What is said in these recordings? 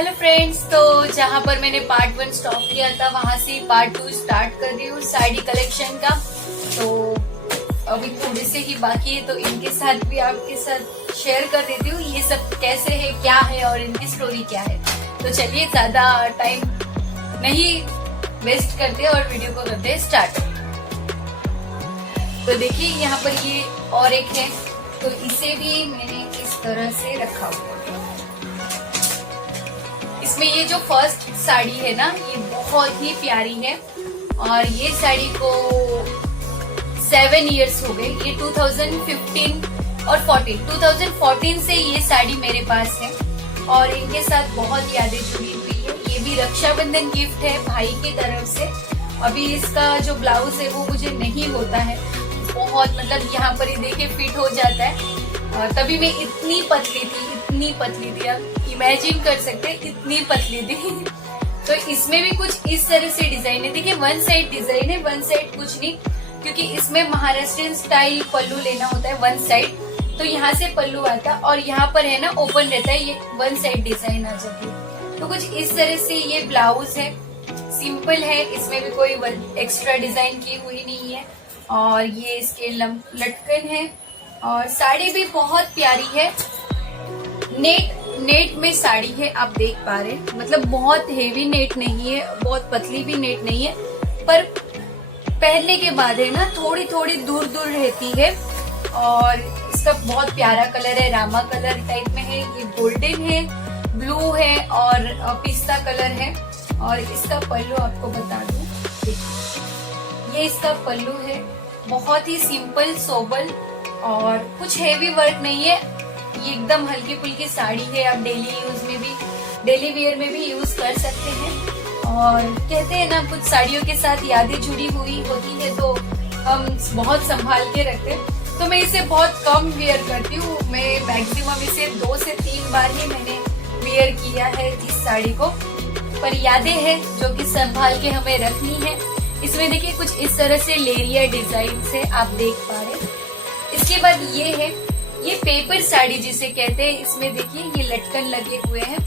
Hello friends, तो जहाँ पर मैंने पार्ट 1 स्टॉप किया था वहां से पार्ट 2 स्टार्ट कर रही हूँ साड़ी कलेक्शन का। तो अभी थोड़े से ही बाकी है, तो इनके साथ भी आपके साथ शेयर कर देती हूँ ये सब कैसे है, क्या है और इनकी स्टोरी क्या है। तो चलिए ज्यादा टाइम नहीं वेस्ट करते और वीडियो को करते हैं स्टार्ट। तो देखिए यहाँ पर ये और एक है, तो इसे भी मैंने इस तरह से रखा हुआ है। इसमें ये जो फर्स्ट साड़ी है ना, ये बहुत ही प्यारी है और ये साड़ी को 7 इयर्स हो गए। ये 2015 और 2014 से ये साड़ी मेरे पास है और इनके साथ बहुत यादें जुड़ी हुई है। ये भी रक्षाबंधन गिफ्ट है भाई की तरफ से। अभी इसका जो ब्लाउज है वो मुझे नहीं होता है, बहुत मतलब यहाँ पर ही देखिए फिट हो जाता है। तभी मैं इतनी पतली थी, आप इमेजिन कर सकते हैं इतनी पतली थी। तो इसमें भी कुछ इस तरह से डिजाइन है। देखिए वन साइड डिजाइन है, वन साइड कुछ नहीं, क्योंकि इसमें महाराष्ट्रियन स्टाइल पल्लू लेना होता है वन साइड। तो यहाँ से पल्लू आता है और यहाँ पर है ना ओपन रहता है, ये वन साइड डिजाइन आ जाती है। तो कुछ इस तरह से ये ब्लाउज है, सिंपल है, इसमें भी कोई एक्स्ट्रा डिजाइन की हुई नहीं है। और ये इसके लटकन है और साड़ी भी बहुत प्यारी है। नेट में साड़ी है, आप देख पा रहे हैं, मतलब बहुत हेवी नेट नहीं है, बहुत पतली भी नेट नहीं है, पर पहनने के बाद है ना थोड़ी थोड़ी दूर रहती है। और इसका बहुत प्यारा कलर है, रामा कलर टाइप में है, ये गोल्डन है, ब्लू है और पिस्ता कलर है। और इसका पल्लू आपको बता दूं, ये इसका पल्लू है, बहुत ही सिंपल सोबर और कुछ हेवी वर्क नहीं है। ये एकदम हल्की फुल्की साड़ी है, आप डेली वेयर में भी यूज कर सकते हैं। और कहते हैं ना कुछ साड़ियों के साथ यादें जुड़ी हुई होती है, तो हम बहुत संभाल के रखते हैं। तो मैं इसे बहुत कम वेयर करती हूँ, मैं मैक्सिमम इसे 2 से 3 बार ही मैंने वेयर किया है इस साड़ी को। पर यादें हैं जो कि संभाल के हमें रखनी है। इसमें देखिए कुछ इस तरह से लेरिया डिजाइन से आप देख पा रहे हैं। इसके बाद ये है, ये पेपर साड़ी जिसे कहते हैं। इसमें देखिए ये लटकन लगे हुए हैं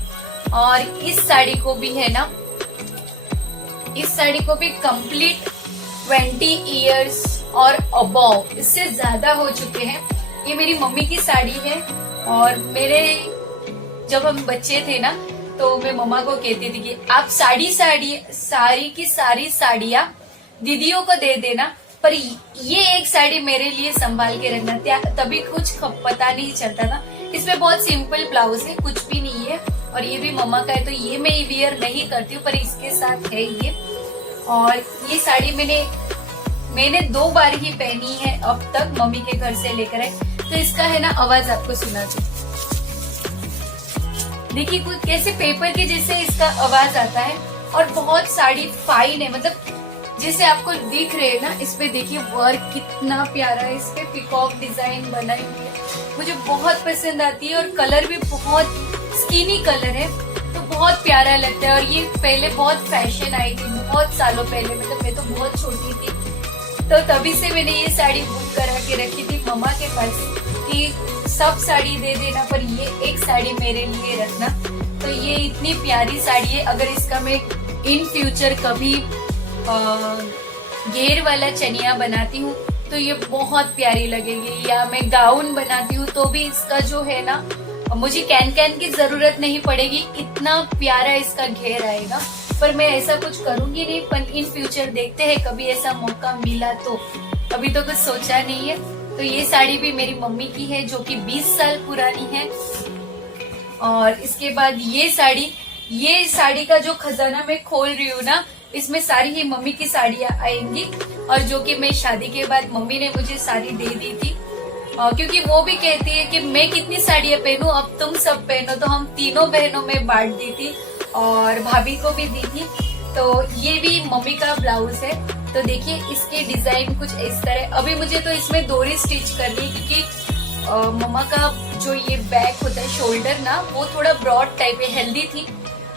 और इस साड़ी को भी है ना, इस साड़ी को भी कंप्लीट 20 इयर्स और अबव, इससे ज्यादा हो चुके हैं। ये मेरी मम्मी की साड़ी है और मेरे जब हम बच्चे थे ना, तो मैं मम्मा को कहती थी कि आप सारी की सारी साड़ियां दीदियों को दे देना, पर ये एक साड़ी मेरे लिए संभाल के रखना। तभी कुछ पता नहीं चलता था। इसमें बहुत सिंपल ब्लाउज है, कुछ भी नहीं है और ये भी मम्मा का है, तो ये मैं वियर नहीं करती हूँ, पर इसके साथ है ये। और ये साड़ी मैंने 2 बार ही पहनी है अब तक, मम्मी के घर से लेकर आए। तो इसका है ना आवाज आपको सुना चाहिए, देखिए कुछ कैसे पेपर के जैसे इसका आवाज आता है। और बहुत साड़ी फाइन है, मतलब जैसे आपको दिख रहे हैं ना, इस पे देखिए वर्क कितना प्यारा है, इस पे पिकॉक डिजाइन बनाई हुई है, मुझे बहुत पसंद आती है। और कलर भी बहुत स्किनी कलर है, तो बहुत प्यारा लगता है। और ये पहले बहुत फैशन आई थी, बहुत सालों पहले, मतलब मैं तो बहुत छोटी थी, तो तभी से मैंने ये साड़ी बुक करा के रखी थी मम्मा के पास कि सब साड़ी दे देना, पर ये एक साड़ी मेरे लिए रखना। तो ये इतनी प्यारी साड़ी है, अगर इसका मैं इन फ्यूचर कभी घेर वाला चनिया बनाती हूँ तो ये बहुत प्यारी लगेगी, या मैं गाउन बनाती हूँ तो भी इसका जो है ना, मुझे कैन की जरूरत नहीं पड़ेगी, इतना प्यारा इसका घेर आएगा। पर मैं ऐसा कुछ करूंगी नहीं, पर इन फ्यूचर देखते हैं कभी ऐसा मौका मिला तो। अभी तो कुछ सोचा नहीं है। तो ये साड़ी भी मेरी मम्मी की है, जो कि 20 साल पुरानी है। और इसके बाद ये साड़ी का जो खजाना मैं खोल रही हूँ ना, इसमें सारी ही मम्मी की साड़ियां आएंगी, और जो कि मैं शादी के बाद मम्मी ने मुझे साड़ी दे दी थी, क्योंकि वो भी कहती है कि मैं कितनी साड़ियां पहनूं, अब तुम सब पहनो। तो हम तीनों बहनों में बांट दी थी और भाभी को भी दी थी। तो ये भी मम्मी का ब्लाउज है। तो देखिए इसके डिजाइन कुछ इस तरह। अभी मुझे तो इसमें डोरी स्टिच करनी है, क्योंकि मम्मा का जो ये बैक होता है, शोल्डर ना, वो थोड़ा ब्रॉड टाइप है, हेल्दी थी,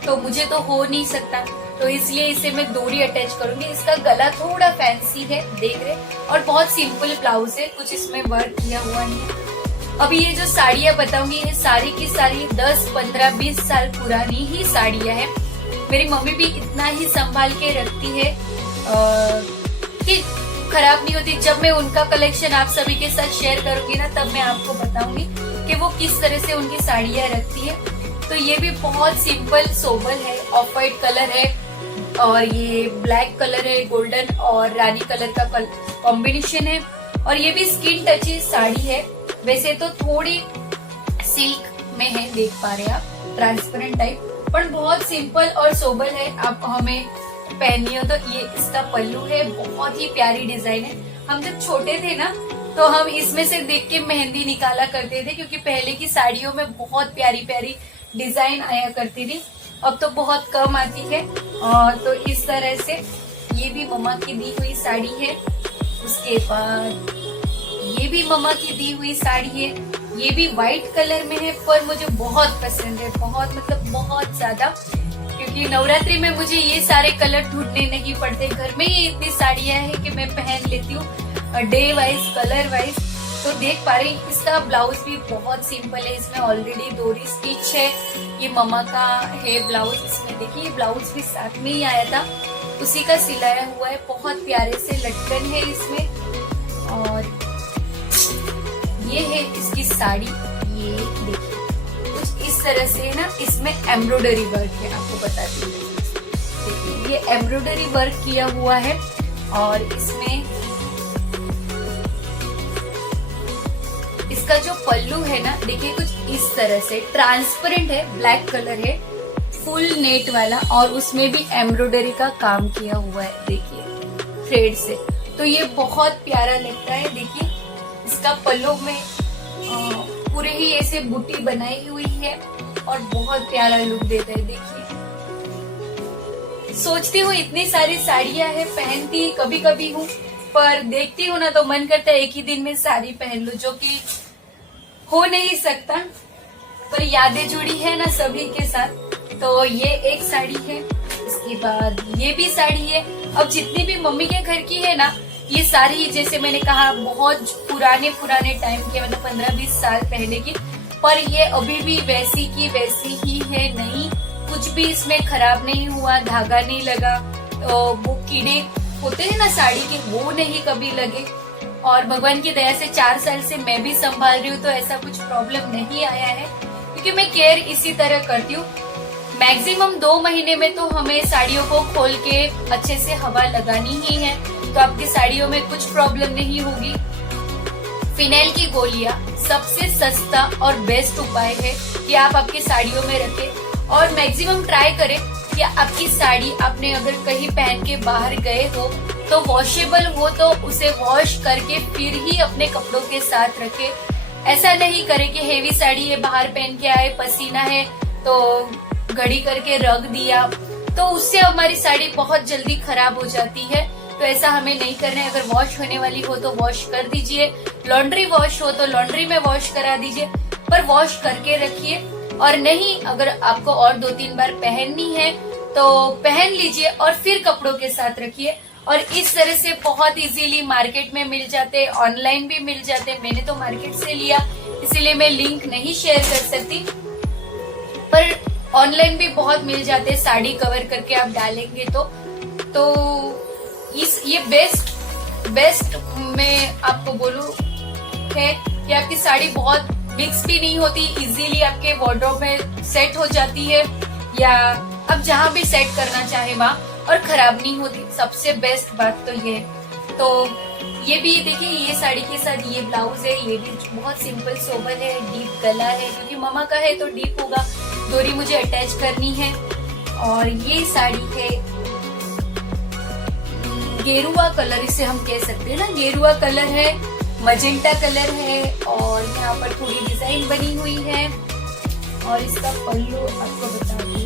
तो मुझे तो हो नहीं सकता, तो इसलिए इसे मैं डोरी अटैच करूंगी। इसका गला थोड़ा फैंसी है, देख रहे, और बहुत सिंपल ब्लाउज है, कुछ इसमें वर्क किया हुआ नहीं है। अभी ये जो साड़ियाँ बताऊंगी ये सारी की सारी 10, 15, 20 साल पुरानी ही साड़ियाँ हैं। मेरी मम्मी भी इतना ही संभाल के रखती है कि खराब नहीं होती। जब मैं उनका कलेक्शन आप सभी के साथ शेयर करूंगी ना, तब मैं आपको बताऊंगी कि वो किस तरह से उनकी साड़ियाँ रखती है। तो ये भी बहुत सिंपल सोबर है, ऑफ व्हाइट कलर है और ये ब्लैक कलर है, गोल्डन और रानी कलर का कॉम्बिनेशन है। और ये भी स्किन टची साड़ी है, वैसे तो थोड़ी सिल्क में है, देख पा रहे हैं आप, ट्रांसपेरेंट टाइप, पर बहुत सिंपल और सोबर है। आप हमें पहनी हो तो ये इसका पल्लू है, बहुत ही प्यारी डिजाइन है। हम जब छोटे थे ना तो हम इसमें से देख के मेहंदी निकाला करते थे, क्योंकि पहले की साड़ियों में बहुत प्यारी प्यारी डिजाइन आया करती थी, अब तो बहुत कम आती है। और तो इस तरह से ये भी मम्मा की दी हुई साड़ी है। उसके बाद ये भी मम्मा की दी हुई साड़ी है, ये भी व्हाइट कलर में है, पर मुझे बहुत पसंद है, बहुत मतलब बहुत ज्यादा, क्योंकि नवरात्रि में मुझे ये सारे कलर ढूंढने नहीं पड़ते। घर में ही इतनी साड़ियां हैं कि मैं पहन लेती हूँ डे वाइज, कलर वाइज। तो देख पा रही, इसका ब्लाउज भी बहुत सिंपल है, इसमें ऑलरेडी डोरी स्टिच है। ये मम्मा का है ब्लाउज, इसमें देखिए ब्लाउज भी साथ में ही आया था, उसी का सिलाया हुआ है, बहुत प्यारे से लटकन है इसमें। और ये है इसकी साड़ी, ये देखिए कुछ इस तरह से ना, इसमें एम्ब्रॉयडरी वर्क है, आपको बताती हूँ। देखिए ये एम्ब्रॉयडरी वर्क किया हुआ है और इसमें इसका जो पल्लू है ना, देखिए कुछ इस तरह से ट्रांसपेरेंट है, ब्लैक कलर है, फुल नेट वाला, और उसमें भी एम्ब्रॉयडरी का काम किया हुआ है, देखिए थ्रेड से। तो ये बहुत प्यारा लगता है। देखिए इसका पल्लू में पूरे ही ऐसे बूटी बनाई हुई है और बहुत प्यारा लुक देता है। देखिए सोचती हूँ इतनी सारी साड़ियां हैं, पहनती कभी कभी हूँ, पर देखती हूँ ना तो मन करता है एक ही दिन में साड़ी पहन लूं, जो कि हो नहीं सकता, पर यादें जुड़ी है ना सभी के साथ। तो ये एक साड़ी है, इसके बाद ये भी साड़ी है। अब जितनी भी मम्मी के घर की है ना, ये सारी जैसे मैंने कहा बहुत पुराने टाइम की, मतलब 15-20 साल पहले की, पर ये अभी भी वैसी की वैसी ही है, नहीं कुछ भी इसमें खराब नहीं हुआ, धागा नहीं लगा, तो वो कीड़े होते हैं ना साड़ी के, वो नहीं कभी लगे। और भगवान की दया से 4 साल से मैं भी संभाल रही हूँ, तो ऐसा कुछ प्रॉब्लम नहीं आया है, क्योंकि मैं केयर इसी तरह करती हूँ। मैक्सिमम 2 महीने में तो हमें साड़ियों को खोल के अच्छे से हवा लगानी ही है, तो आपकी साड़ियों में कुछ प्रॉब्लम नहीं होगी। फिनाइल की गोलियां सबसे सस्ता और बेस्ट उपाय है कि आप आपकी साड़ियों में रखें, और मैक्सिमम ट्राई करें कि आपकी साड़ी आपने अगर कहीं पहन के बाहर गए हो तो वॉशेबल हो, तो उसे वॉश करके फिर ही अपने कपड़ों के साथ रखें। ऐसा नहीं करें कि हेवी साड़ी है, बाहर पहन के आए, पसीना है तो घड़ी करके रख दिया, तो उससे हमारी साड़ी बहुत जल्दी खराब हो जाती है। तो ऐसा हमें नहीं करना है। अगर वॉश होने वाली हो तो वॉश कर दीजिए, लॉन्ड्री वॉश हो तो लॉन्ड्री में वॉश करा दीजिए, पर वॉश करके रखिए। और नहीं, अगर आपको और 2-3 बार पहननी है तो पहन लीजिए और फिर कपड़ों के साथ रखिए। और इस तरह से बहुत इजीली मार्केट में मिल जाते, ऑनलाइन भी मिल जाते। मैंने तो मार्केट से लिया, इसीलिए मैं लिंक नहीं शेयर कर सकती, पर ऑनलाइन भी बहुत मिल जाते, साड़ी कवर करके आप डालेंगे तो ये बेस्ट मैं आपको बोलूं है कि आपकी साड़ी बहुत मिक्स भी नहीं होती, इजीली आपके वार्डरोब में सेट हो जाती है, या आप जहां भी सेट करना चाहे वहां, और खराब नहीं होती। सबसे बेस्ट बात तो ये। तो ये भी देखिए, ये साड़ी के साथ ये ब्लाउज है, ये भी बहुत सिंपल सोबर है, डीप गला है, क्योंकि मम्मा का है तो डीप होगा, डोरी मुझे अटैच करनी है। और ये साड़ी है गेरुआ कलर, इसे हम कह सकते हैं ना, गेरुआ कलर है, मजेंटा कलर है, और यहाँ पर थोड़ी डिजाइन बनी हुई है। और इसका पल्लू आपको बता दूं,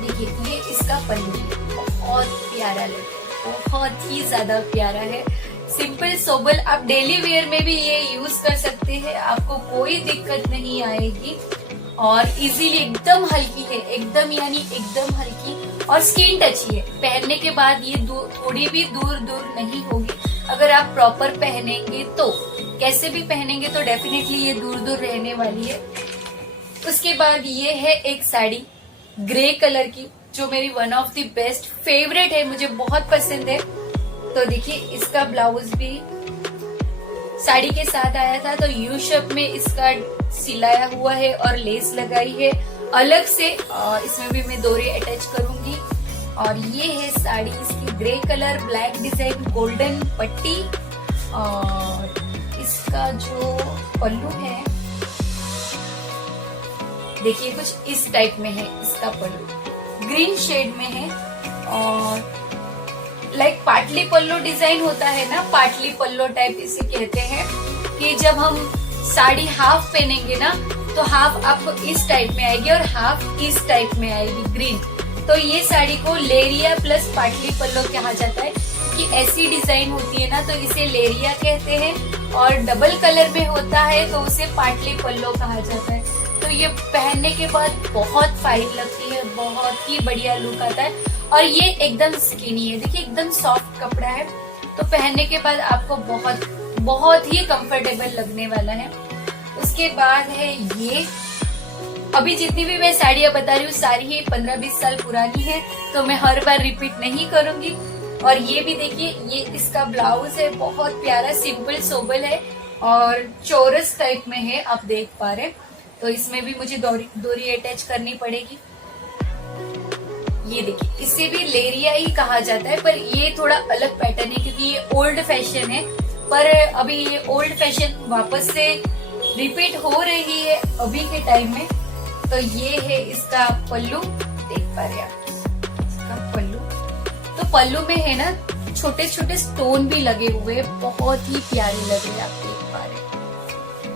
देखिए ये इसका पल्लू बहुत प्यारा लगे, बहुत ही ज्यादा प्यारा है, सिंपल सोबर। आप डेली वेयर में भी ये यूज कर सकते हैं, आपको कोई दिक्कत नहीं आएगी। और इजीली एकदम हल्की है, एकदम यानी एकदम हल्की, और स्किन टची है। पहनने के बाद ये थोड़ी भी दूर नहीं होगी अगर आप प्रॉपर पहनेंगे तो। कैसे भी पहनेंगे तो डेफिनेटली ये दूर दूर रहने वाली है। उसके बाद ये है एक साड़ी ग्रे कलर की, जो मेरी one of the best favourite है, मुझे बहुत पसंद है। तो देखिए इसका ब्लाउज भी साड़ी के साथ आया था, तो यू शेप में इसका सिलाया हुआ है और लेस लगाई है अलग से। इसमें भी मैं डोरी अटैच करूंगी। और ये है साड़ी, इसकी grey colour, black design, golden पट्टी। और इसका जो पल्लू है देखिए कुछ इस टाइप में है। इसका पल्लू ग्रीन शेड में है और लाइक पाटली पल्लू डिजाइन होता है ना, पाटली पल्लू टाइप इसे कहते हैं, कि जब हम साड़ी हाफ पहनेंगे ना तो हाफ आपको इस टाइप में आएगी और हाफ इस टाइप में आएगी ग्रीन। तो ये साड़ी को लेरिया प्लस पाटली पल्लू कहा जाता है, कि ऐसी डिजाइन होती है ना तो इसे लेरिया कहते हैं, और डबल कलर में होता है तो उसे पाटली पल्लू कहा जाता है। तो ये पहनने के बाद बहुत फाइन लगती है, बहुत ही बढ़िया लुक आता है। और ये एकदम स्किनी है, देखिए एकदम सॉफ्ट कपड़ा है, तो पहनने के बाद आपको बहुत बहुत ही कंफर्टेबल लगने वाला है। उसके बाद है ये, अभी जितनी भी मैं साड़ियां बता रही हूँ सारी ही 15-20 साल पुरानी है, तो मैं हर बार रिपीट नहीं करूंगी। और ये भी देखिए, ये इसका ब्लाउज है, बहुत प्यारा सिंपल सोबर है और चौरस टाइप में है, आप देख पा रहे। तो इसमें भी मुझे डोरी अटैच करनी पड़ेगी। ये देखिए, इसे भी लेरिया ही कहा जाता है, पर ये थोड़ा अलग पैटर्न है क्योंकि ये ओल्ड फैशन है। पर अभी ये ओल्ड फैशन वापस से रिपीट हो रही है अभी के टाइम में। तो ये है इसका पल्लू, देख पा रहे आप इसका पल्लू। तो पल्लू में है ना छोटे छोटे स्टोन भी लगे हुए, बहुत ही प्यारे लग रहे हैं, आप देख पा रहे।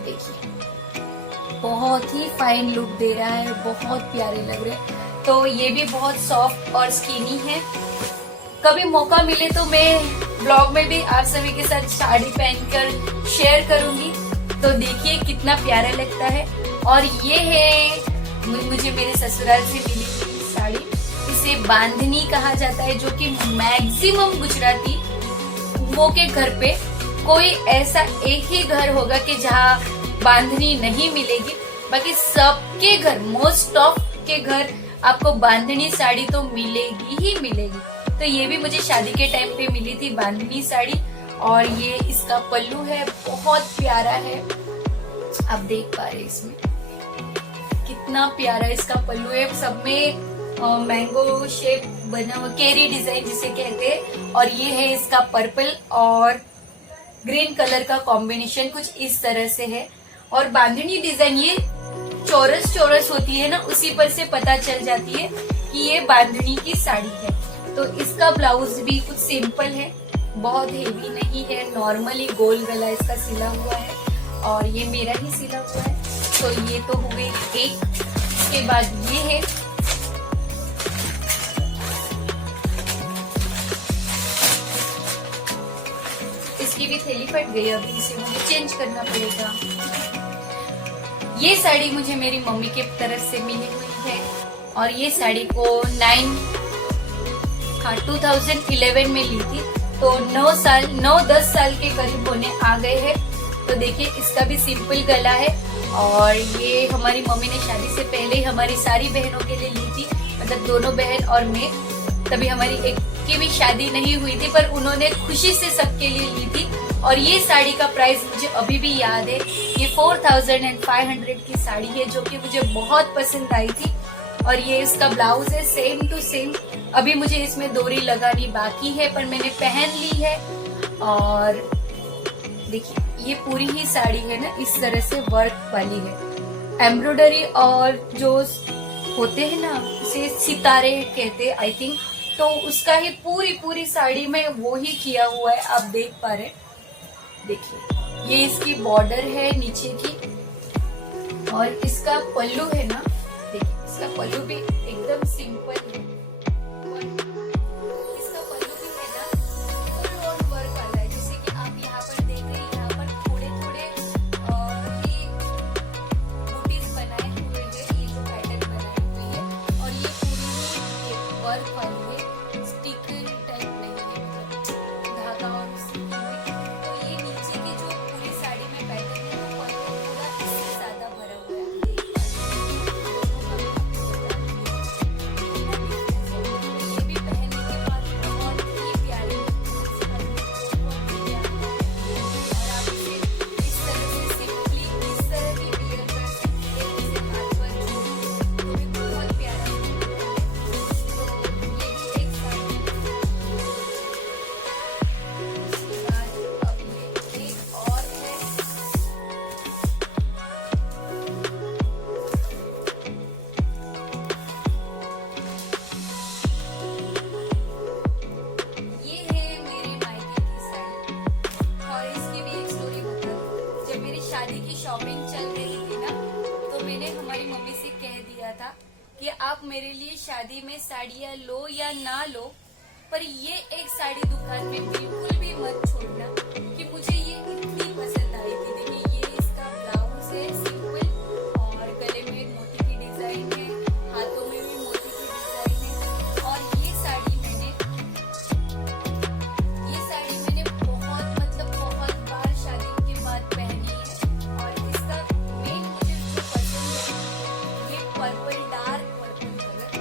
देखिए बहुत ही फाइन लुक दे रहा है, बहुत प्यारे लग रहे हैं। तो ये भी बहुत सॉफ्ट और स्किनी है। कभी मौका मिले तो मैं ब्लॉग में भी आप सभी के साथ साड़ी पहनकर शेयर करूंगी। तो देखिए कितना प्यारा लगता है। और ये है मुझे मेरे ससुराल से मिली हुई साड़ी, इसे बांधनी कहा जाता है, जो कि मैक्सिमम गुजराती वो के घर पे कोई ऐसा एक ही घर होगा कि जहाँ बांधनी नहीं मिलेगी। बाकी सबके घर, मोस्ट ऑफ के घर आपको बांधनी साड़ी तो मिलेगी ही मिलेगी। तो ये भी मुझे शादी के टाइम पे मिली थी बांधनी साड़ी। और ये इसका पल्लू है, बहुत प्यारा है, आप देख पा रहे इसमें कितना प्यारा इसका पल्लू है। सब में मैंगो शेप बना हुआ, केरी डिजाइन जिसे कहते हैं। और ये है इसका पर्पल और ग्रीन कलर का कॉम्बिनेशन, कुछ इस तरह से है। और बांधनी डिजाइन ये चौरस चौरस होती है ना, उसी पर से पता चल जाती है कि ये बांधनी की साड़ी है। तो इसका ब्लाउज भी कुछ सिंपल है, बहुत हेवी नहीं है, नॉर्मली गोल गला इसका सिला हुआ है और ये मेरा ही सिला हुआ है। तो ये तो हो गई एक। इसके बाद ये है, इसकी भी थैली फट गई, अभी इसे मुझे चेंज करना पड़ेगा। ये साड़ी मुझे मेरी मम्मी के तरफ से मिली हुई है और ये साड़ी को 2011 में ली थी। तो 9-10 साल के करीब होने आ गए हैं। तो देखिए इसका भी सिंपल गला है और ये हमारी मम्मी ने शादी से पहले हमारी सारी बहनों के लिए ली थी, मतलब दोनों बहन और मैं। तभी हमारी एक की भी शादी नहीं हुई थी, पर उन्होंने खुशी से सबके लिए ली थी। और ये साड़ी का प्राइस मुझे अभी भी याद है, ये 4500 की साड़ी है, जो कि मुझे बहुत पसंद आई थी। और ये इसका ब्लाउज है सेम टू सेम। अभी मुझे इसमें डोरी लगानी बाकी है, पर मैंने पहन ली है। और देखिए ये पूरी ही साड़ी है ना इस तरह से वर्क वाली है, एम्ब्रॉयडरी और जो होते हैं ना उसे सितारे कहते हैं आई थिंक, तो उसका ही पूरी साड़ी में वो ही किया हुआ है, आप देख पा रहे। देखिए ये इसकी बॉर्डर है नीचे की और इसका पल्लू है ना, देखिए इसका पल्लू भी एकदम सिंपल है। इसका पल्लू भी है ना फुल ऑन वर्क वाला है, जैसे कि आप यहाँ पर देख रहे हैं, यहाँ पर थोड़े ये बूटीज बनाए हुए हैं, ये जो पैटर्न बनाए हुए हैं। और ये पूरी वर्क वाली है, स्टिक टाइप नहीं है, मतलब धागा और तो ये नीचे की जो पूरी साड़ी में कि आप मेरे लिए शादी में साड़ियाँ लो या ना लो, पर ये एक साड़ी दुकान में बिल्कुल भी मत छोड़ना कि मुझे ये इतनी पसंद आई थी। देखिए ये इसका ब्लाउज है सिंपल, और गले में मोती की डिजाइन है, हाथों में भी मोती की डिजाइन है। और ये साड़ी मैंने बहुत बार शादी के बाद पहनी है। और इसका मेन मुझे जो पसंद है ये पर्पल, डार्क पर्पल कलर,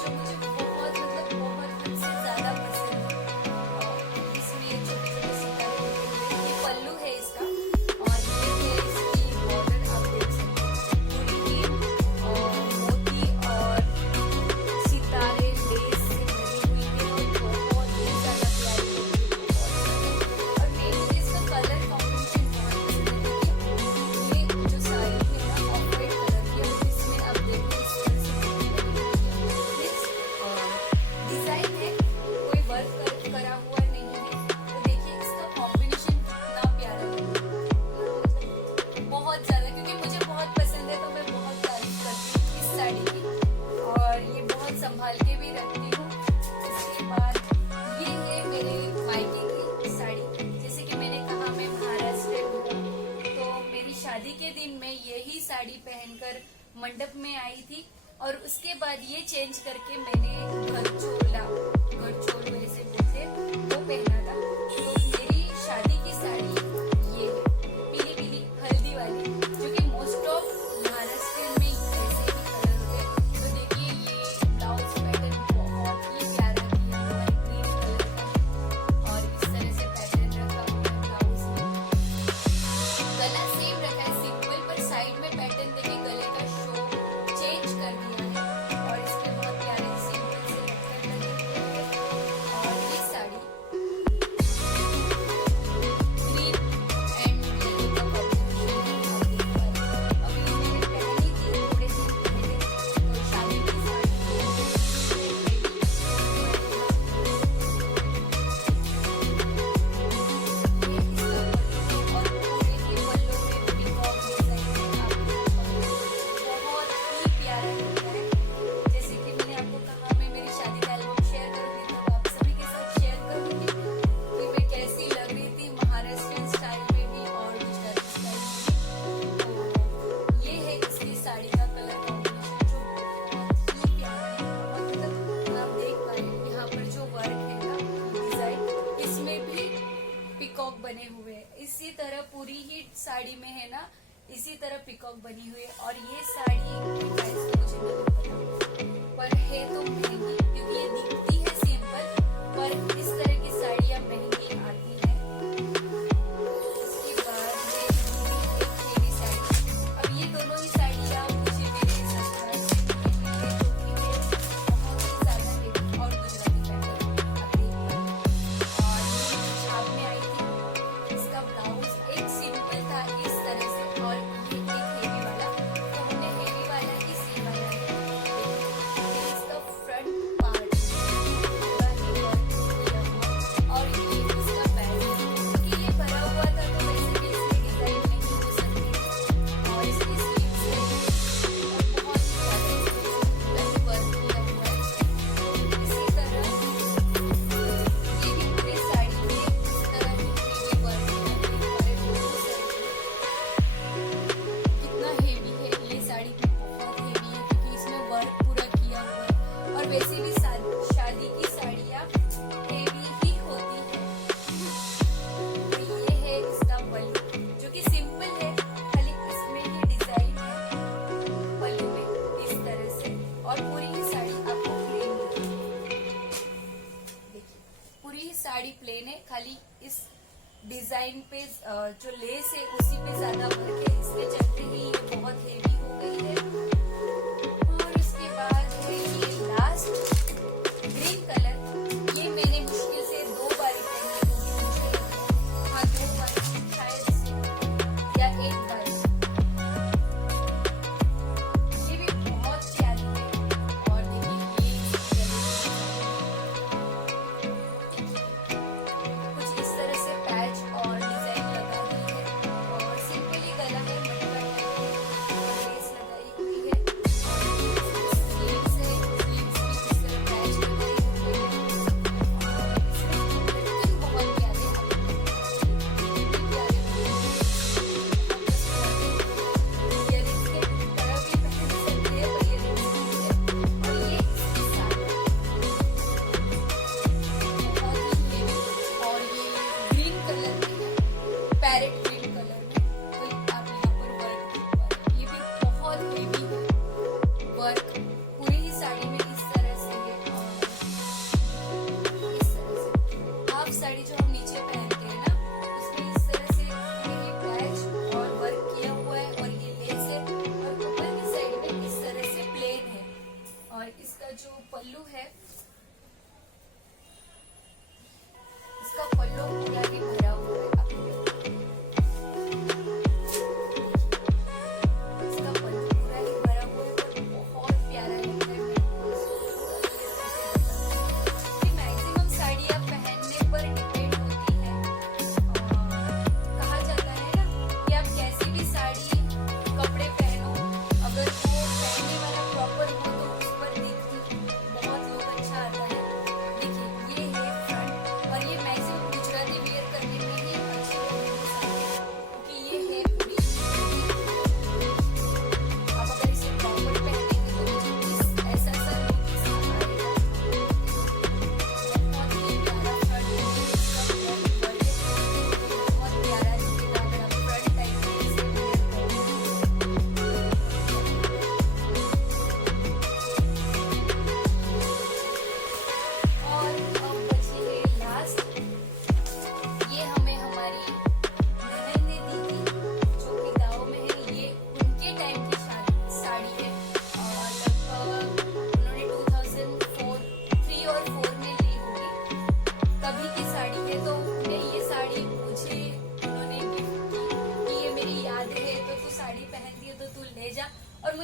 जो मुझे बहुत हद से ज्यादा पसंद है। और इसमें छोटे छोटे सितारे, ये पल्लू है इसका, और ये है इसकी बॉर्डर, आप देख सकते हैं पूरी और मोती और सितारे लेस से भरी हुई है, और बहुत ही ज्यादा प्यारी लग रही है। और मेन मुझे इसका कलर कॉम्बिनेशन बहुत पसंद है। ये जो साड़ी है ना ऑफ वाइट कलर की, और इसमें आप देखिए इस तरह से डिजाइन है, कोई वर्क करा हुआ नहीं है। तो देखिए इसका कॉम्बिनेशन कितना प्यारा है, बहुत ज्यादा, क्योंकि मुझे बहुत पसंद है तो मैं बहुत तारीफ करती हूँ इस साड़ी की, और ये बहुत संभाल के भी रखती हूँ। इसके बाद ये है मेरे मायके की साड़ी। जैसे कि मैंने कहा मैं महाराष्ट्र हूँ, तो मेरी शादी के दिन मैं यही साड़ी पहनकर मंडप में आई थी, और उसके बाद ये चेंज करके मैंने घरचोल वैसे बोलते हैं, वो पहना था। तो मेरी शादी की साड़ी ये है, पीली पीली हल्दी वाली, जो कि मोस्ट ऑफ महाराष्ट्र में ऐसे ही कलर होते हैं। तो देखिए ये ब्लाउज पैटर्न बहुत ही प्यारा किया हुआ है, ग्रीन कलर का, और इस तरह से पैटर्न रखा हुआ है ब्लाउज में। गला सेम रखा है सिंपल, पर साइड में पैटर्न देखिए गले का शो चेंज कर दिया है, और इसमें बहुत प्यारे सिंपल से लटकन लगे हुए हैं। और ये साड़ी ग्रीन एंड येलो का कॉम्बिनेशन है, आप देख पा रहे हैं। अभी मैंने पहनी थी थोड़े दिन पहले, तो शादी की साड़ी और पूरे ही पल्लू में पीकॉक डिजाइन है, आप देख पा रहे हैं। बहुत ही प्यारा लगता है। जैसे कि मैंने आपको कहा मैं मेरी शादी का एल्बम शेयर करूंगी, तो आप सभी के साथ शेयर करूंगी कि मैं कैसी लग रही थी महाराष्ट्रियन स्टाइल में भी और गुजराती स्टाइल में भी। तो ये है इसकी साड़ी का कलर कॉम्बिनेशन, जो बहुत ही प्यारा है। और आप देख पा रहे हैं यहाँ पर जो वर्क है ना डिजाइन, इसमें भी पिकॉक बने हुए हैं। इसी तरह पूरी ही साड़ी में है ना, इसी तरह पिकॉक बनी हुई है। और ये साड़ी की प्राइस तो मुझे नहीं पता, पर है तो महंगी, क्योंकि ये दिखती है सिंपल, पर इस तरह की साड़ियाँ महंगी आती है। इसके बाद है एक हेवी साड़ी। अब ये दोनों ही साड़ियाँ मुझे मेरे ससुराल से मिली हुई है, जो कि है बहुत ही ज्यादा हेवी और गुजराती पैटर्न, आप देख पा रहे हैं। और ये छाप में आई थी। इसका ब्लाउज एक सिंपल था इस तरह से, और ये एक हेवी वाला, तो हमने हेवी वाला ही सिलवाया है। ये इसका फ्रंट पार्ट पूरा ही वर्क किया हुआ, और ये इसका बैक, क्योंकि ये भरा हुआ था तो वैसे भी इसमें डिजाइन नहीं हो सकती। और इसकी स्लीव्स है, और बहुत ही ज्यादा इसमें वर्क किया हुआ है। इसी तरह ये भी पूरी साड़ी में इस तरह ही हेवी वर्क किया हुआ है, दोनों साइड कितना हेवी है। ये साड़ी भी बहुत हेवी है, क्योंकि इसमें वर्क पूरा किया हुआ है। और वैसे भी शादी की साड़ियाँ हेवी ही होती है। तो ये है इसका पल्लू, जो कि सिंपल है, खाली इसमें ही डिजाइन है पल्लू में इस तरह से। और पूरी ही साड़ी आपको प्लेन दिखेगी। देखिए पूरी ही साड़ी प्लेन है, खाली इस डिजाइन पे जो लेस है उसी पे ज्यादा वर्क है, इसके चलते ही ये बहुत हेवी हो गई है। और इसके बाद है ये लास्ट ग्रीन कलर। ये मैंने मुश्किल से 2 बार पहनी होगी, मुझे लग रहा है। हाँ 2 बार शायद से, या 1 बार। ये भी बहुत प्यारी है। और देखिए ये कुछ इस तरह से पैच और डिजाइन लगा दी है, और सिंपली गला है, मटका है, और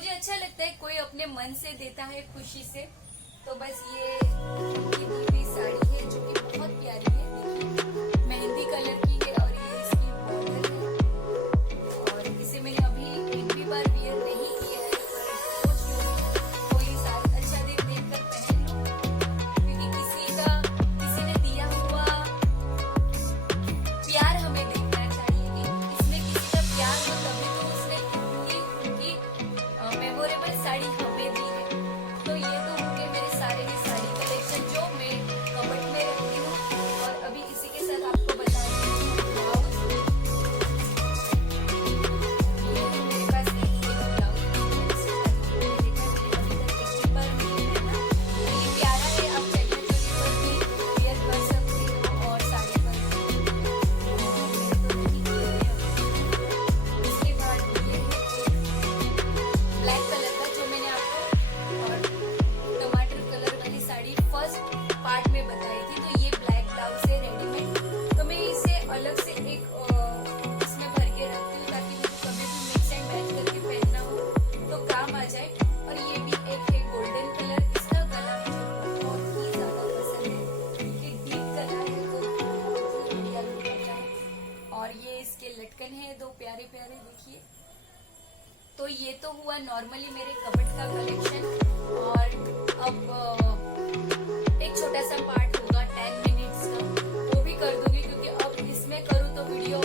मुझे अच्छा लगता है कोई अपने मन से देता है खुशी से। तो बस ये उनकी दी हुई साड़ी है जो कि बहुत प्यारी है, देखिए मेहंदी कलर की है और ये इसकी बॉर्डर है। और इसे मैंने अभी एक भी बार वियर नहीं किया है, पर सोच रही हूँ कोई साथ अच्छा देख कर पहन लूं, क्योंकि किसी ने दिया हुआ प्यार हमें देखना चाहिए कि इसमें किसी का प्यार हो, तभी तो उसने इतनी उनकी मेमोरेबल साड़ी हमें दी है। तो ये तो होंगे मेरे सारे के साड़ी कलेक्शन जो मैं कबर्ड में रखती हूँ। और अभी इसी के साथ आपको बता रही हूँ ब्लाउज। ये है मेरे पास एक ब्लाउज, ये प्यारा है, आप चनिया चोली पर भी वियर कर सकते हो और साड़ी पर भी। इसके बाद ये है ब्लैक कलर का जो मैंने आपको और टमाटर कलर वाली साड़ी फर्स्ट पार्ट में बताई थी। तो ये ब्लैक ब्लाउज है रेडीमेड, तो मैं इसे अलग से एक इसमें भर के रखती हूँ ताकि मुझे कभी भी मिक्स एंड मैच करके पहनना हो तो काम आ जाए। और ये भी एक है गोल्डन कलर, इसका गला मुझे बहुत ही ज्यादा पसंद है, ये डीप कलर है तो बहुत ही बढ़िया लुक आता है। और ये इसके लटकन है दो प्यारे प्यारे, देखिए। तो ये तो हुआ नॉर्मली मेरे कबर्ड का कलेक्शन। और अब एक छोटा सा पार्ट होगा 10 मिनट्स का, वो भी कर दूंगी क्योंकि अब इसमें करूँ तो वीडियो